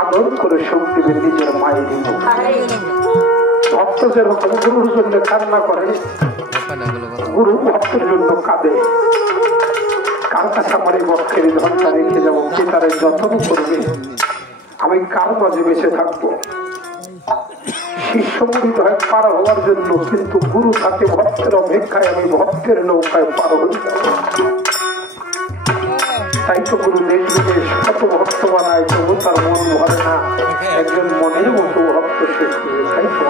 आदर करे सुख दिबेन निजेर मायेर भक्त जेरकम गुरुर जन्य कान्ना करे गुरु भक्तेर जन्य काঁদে कार काছে আমার এই বক্ষের ধনটা রেখে যাব কে তার যত্ন করবে আমি কার মাঝে বেঁচে থাকবো শিষ্য মুরিদ হয় পার হওয়ার জন্য কিন্তু গুরু থাকে ভক্তের অপেক্ষায় আমি ভক্তের নৌকায় পার হই তাই তো গুরু দেশ বিদেশ কত ভক্ত বানায় তবু তার মন ভরে না একজন মনের মতো ভক্ত শেষ করে তাই তো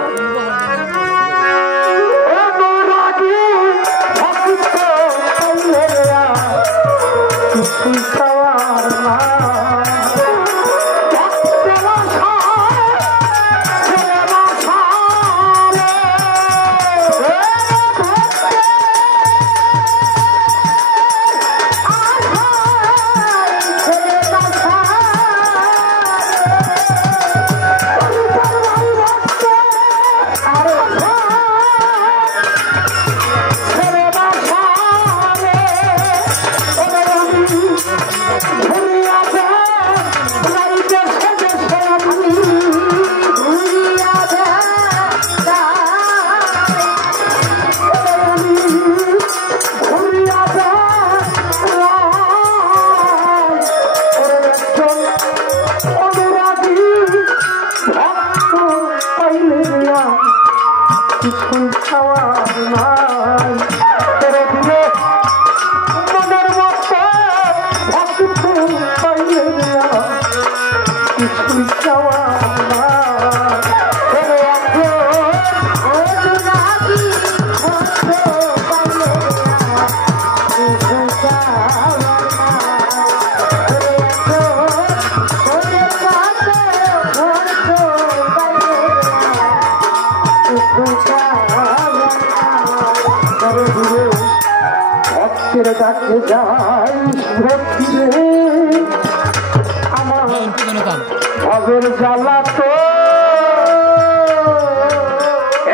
ভবের জ্বালা তো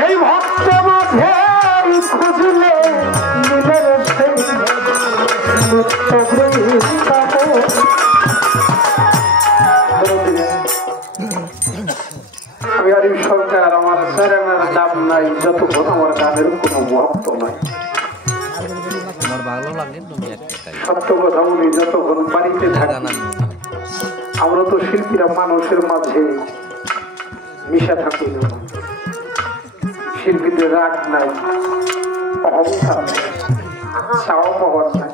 এই ভক্ত মাঝে খুঁজলে আমি আর সরকার আমার চ্যানেলের নাম নাই যতক্ষণ আমার গানের কোনো ভক্ত নাই সত্য কথা বলি যতক্ষণ বাড়িতে থাকি আমরা তো শিল্পীরা মানুষের মাঝে মিশা থাকি না শিল্পীদের রাগ নাই অহংকার নাই চাওয়া পাওয়ার নাই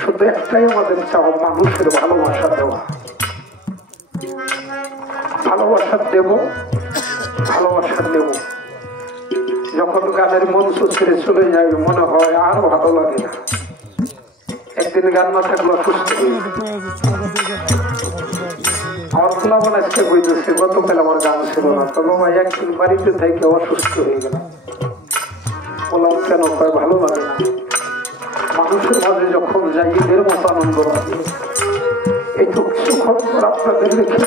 শুধু একটাই আমাদের চাওয়া মানুষের ভালোবাসা দেওয়া ভালোবাসা দেব ভালোবাসা দেব যখন গানের মঞ্চ ছেড়ে চলে যাবে মনে হয় আর ভালো লাগে না একদিন গান না থাকলে অসুস্থ হয়ে আমার খোলামান আজকে বইতেছে গতকাল আমার গান ছিল না তবে আমার একদিন বাড়িতে থেকে অসুস্থ হয়ে গেল বললাম কেন কয় ভালো লাগে না মানুষের মাঝে যখন যাই এদের মতো আনন্দ লাগে এই তো কিছু খবর আপনাদের লিখে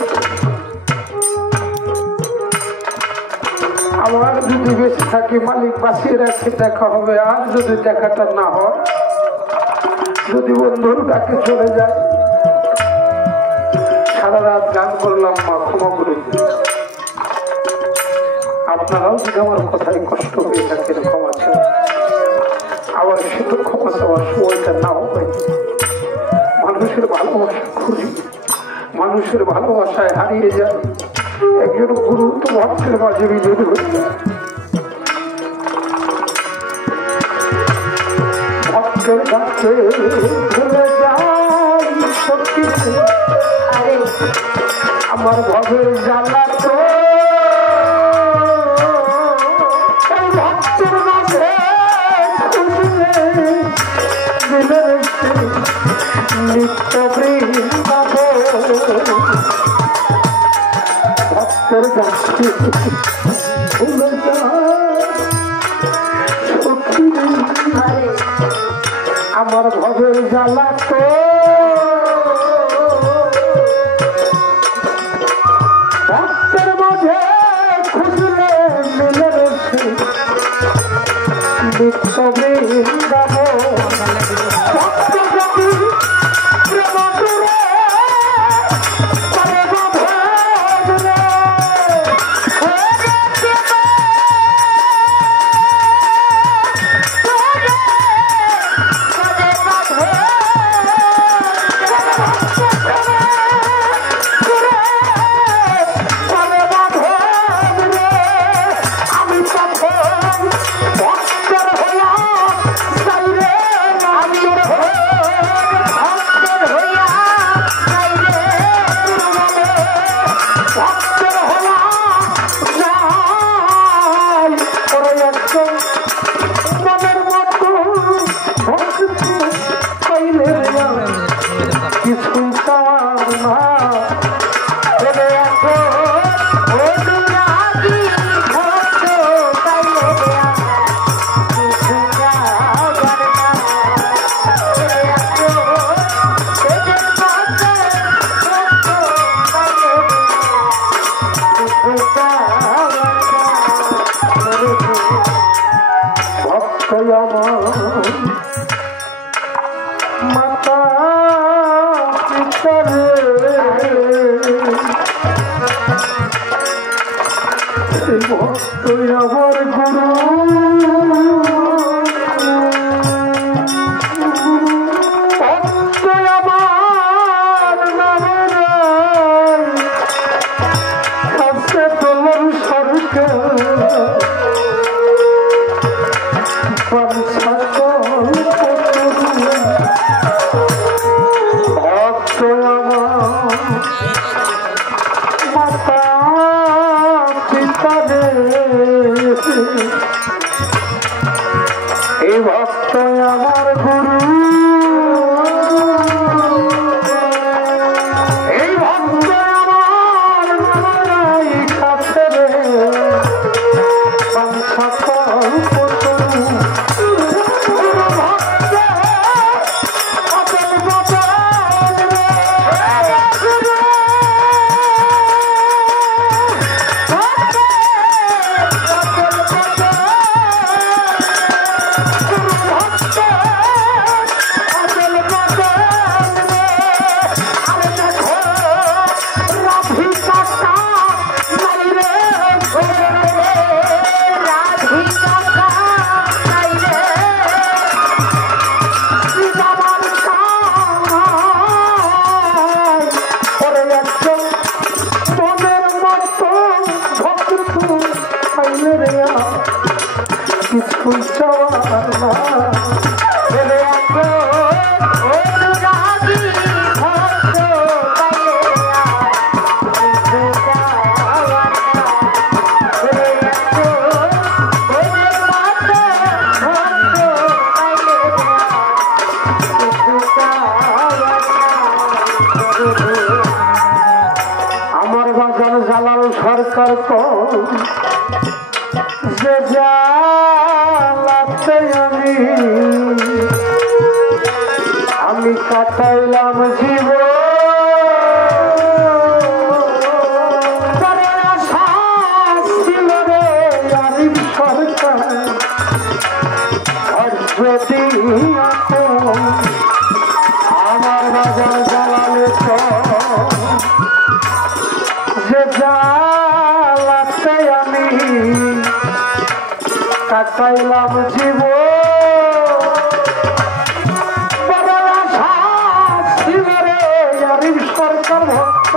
আমার যদি বেশি থাকি মালিক বাঁচিয়ে রাখে দেখা হবে আর যদি দেখাটা না হয় যদি বন্ধুর কাছে চলে যায় সারা রাত গান করলাম মা ক্ষমা করে আপনারাও যদি আমার কথায় কষ্ট হয়ে থাকেন ক্ষমা চান আবার শুধু ক্ষমা চাওয়ার সময়টা নাও হয় মানুষের ভালোবাসা খুঁজি মানুষের ভালোবাসায় হারিয়ে যায় একজন গুরু তো ভক্তের মাঝে বিজয়ী হয়ে যায় ভক্তের কাছে ভুলে যাই সবকিছু আমার ভবের জ্বালা তো ভক্তের মাঝে নিত্য বৃন্দাবন ভক্তের কাছে আমার ভবের জ্বালা তো ভক্তের মাঝে খুঁজলে মিলে রয়েছে নিত্য বৃন্দাবন ভক্ত যদি প্রেম করে মাতা পিতারে ভক্ত আমার গুরু ভক্ত আমার নামের কাছে তোমার সরকার মাতা পিতারে এই ভক্ত আমার গুরু এই ভক্ত আমার নামাই কাছে রে সকল কিছু চাওয়ার না আমার বাজার জালাল সরকার যে জালাতে আমি কাটাইলাম জীবন সরকার যদি আমার বাজার জালালে যে জালাতে আমি কাটাইলাম জীবন সরকার ভক্ত